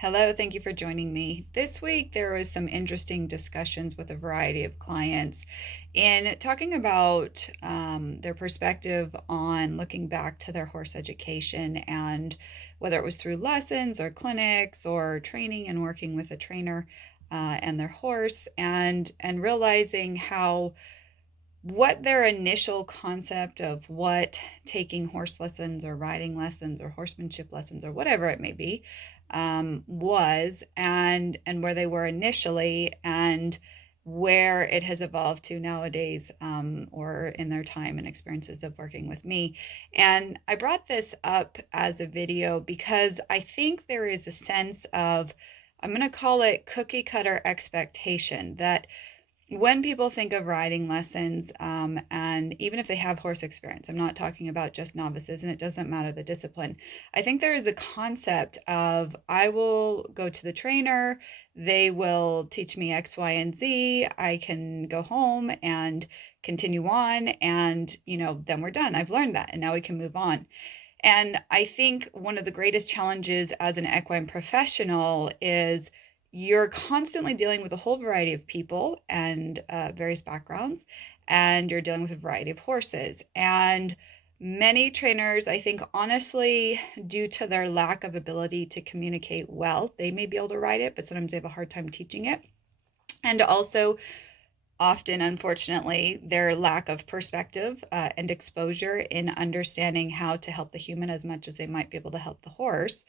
Hello, thank you for joining me. This week, there was some interesting discussions with a variety of clients in talking about their perspective on looking back to their horse education and whether it was through lessons or clinics or training and working with a trainer and their horse and realizing how what their initial concept of what taking horse lessons or riding lessons or horsemanship lessons or whatever it may be was and where they were initially and where it has evolved to nowadays or in their time and experiences of working with me. And I brought this up as a video because I think there is a sense of, I'm going to call it cookie cutter expectation, that when people think of riding lessons, and even if they have horse experience, I'm not talking about just novices, and it doesn't matter the discipline. I think there is a concept of I will go to the trainer, they will teach me X, Y, and Z. I can go home and continue on, and then we're done. I've learned that, and now we can move on. And I think one of the greatest challenges as an equine professional is you're constantly dealing with a whole variety of people and various backgrounds, and you're dealing with a variety of horses. And many trainers, I think, honestly, due to their lack of ability to communicate well, they may be able to ride it, but sometimes they have a hard time teaching it. And also, often, unfortunately, their lack of perspective and exposure in understanding how to help the human as much as they might be able to help the horse,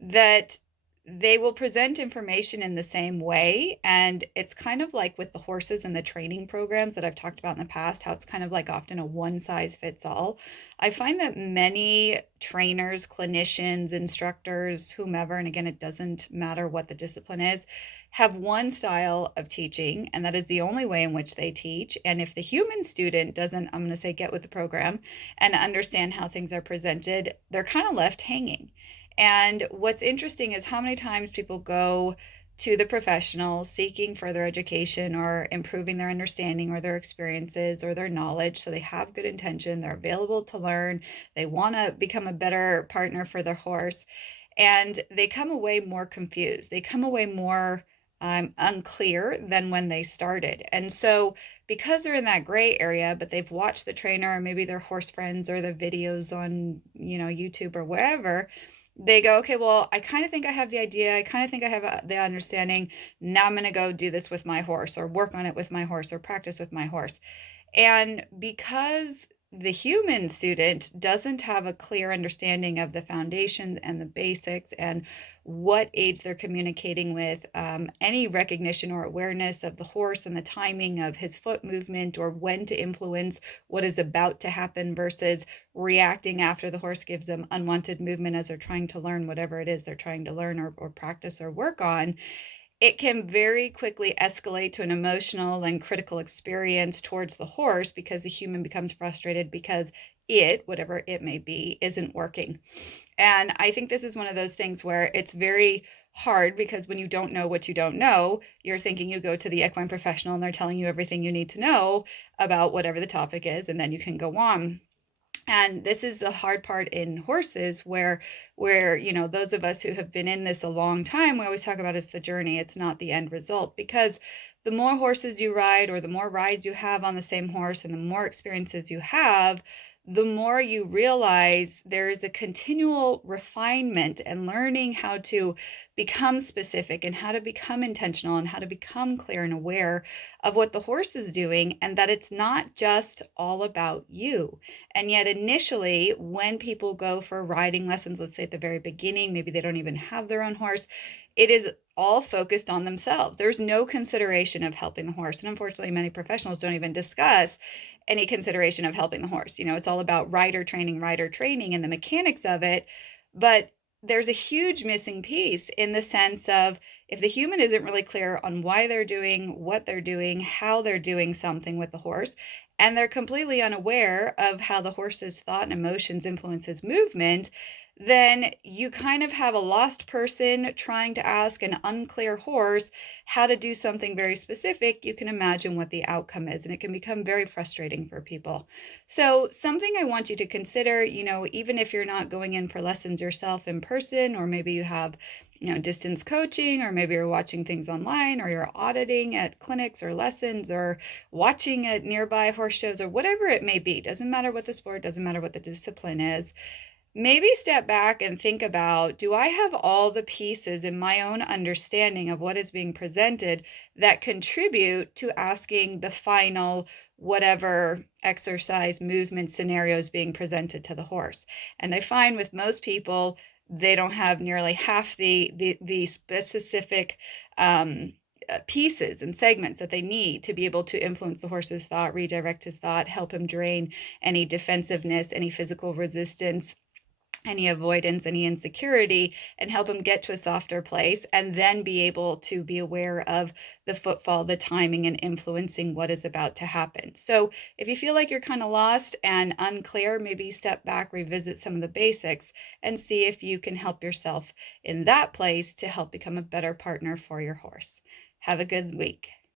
that they will present information in the same way. And it's kind of like with the horses and the training programs that I've talked about in the past, how it's kind of like often a one size fits all. I find that many trainers, clinicians, instructors, whomever, and again, it doesn't matter what the discipline is, have one style of teaching, and that is the only way in which they teach. And if the human student doesn't, I'm going to say, get with the program and understand how things are presented, they're kind of left hanging. And what's interesting is how many times people go to the professional seeking further education or improving their understanding or their experiences or their knowledge. So they have good intention, they're available to learn, they want to become a better partner for their horse, and they come away more confused. They come away more unclear than when they started. And so, because they're in that gray area, but they've watched the trainer or maybe their horse friends or the videos on, YouTube or wherever, they go, okay, well, I kind of think I have the idea. I kind of think I have the understanding. Now I'm going to go do this with my horse or work on it with my horse or practice with my horse. And because the human student doesn't have a clear understanding of the foundations and the basics and what aids they're communicating with, any recognition or awareness of the horse and the timing of his foot movement or when to influence what is about to happen versus reacting after the horse gives them unwanted movement as they're trying to learn whatever it is they're trying to learn or practice or work on, it can very quickly escalate to an emotional and critical experience towards the horse because the human becomes frustrated because it, whatever it may be, isn't working. And I think this is one of those things where it's very hard because when you don't know what you don't know, you're thinking you go to the equine professional and they're telling you everything you need to know about whatever the topic is, and then you can go on. And this is the hard part in horses where those of us who have been in this a long time, we always talk about it's the journey, it's not the end result, because the more horses you ride or the more rides you have on the same horse and the more experiences you have, the more you realize there is a continual refinement and learning how to become specific and how to become intentional and how to become clear and aware of what the horse is doing, and that it's not just all about you. And yet, initially, when people go for riding lessons, let's say at the very beginning, maybe they don't even have their own horse, it is all focused on themselves. There's no consideration of helping the horse. And unfortunately, many professionals don't even discuss any consideration of helping the horse. It's all about rider training, and the mechanics of it. But there's a huge missing piece in the sense of if the human isn't really clear on why they're doing what they're doing, how they're doing something with the horse, and they're completely unaware of how the horse's thought and emotions influence his movement, then you kind of have a lost person trying to ask an unclear horse how to do something very specific. You can imagine what the outcome is, and it can become very frustrating for people. So, something I want you to consider, even if you're not going in for lessons yourself in person, or maybe you have, distance coaching, or maybe you're watching things online, or you're auditing at clinics or lessons, or watching at nearby horse shows, or whatever it may be. Doesn't matter what the sport, doesn't matter what the discipline is. Maybe step back and think about, do I have all the pieces in my own understanding of what is being presented that contribute to asking the final whatever exercise movement scenarios being presented to the horse? And I find with most people, they don't have nearly half the specific pieces and segments that they need to be able to influence the horse's thought, redirect his thought, help him drain any defensiveness, any physical resistance, any avoidance, any insecurity, and help them get to a softer place, and then be able to be aware of the footfall, the timing, and influencing what is about to happen. So, if you feel like you're kind of lost and unclear, maybe step back, revisit some of the basics, and see if you can help yourself in that place to help become a better partner for your horse. Have a good week.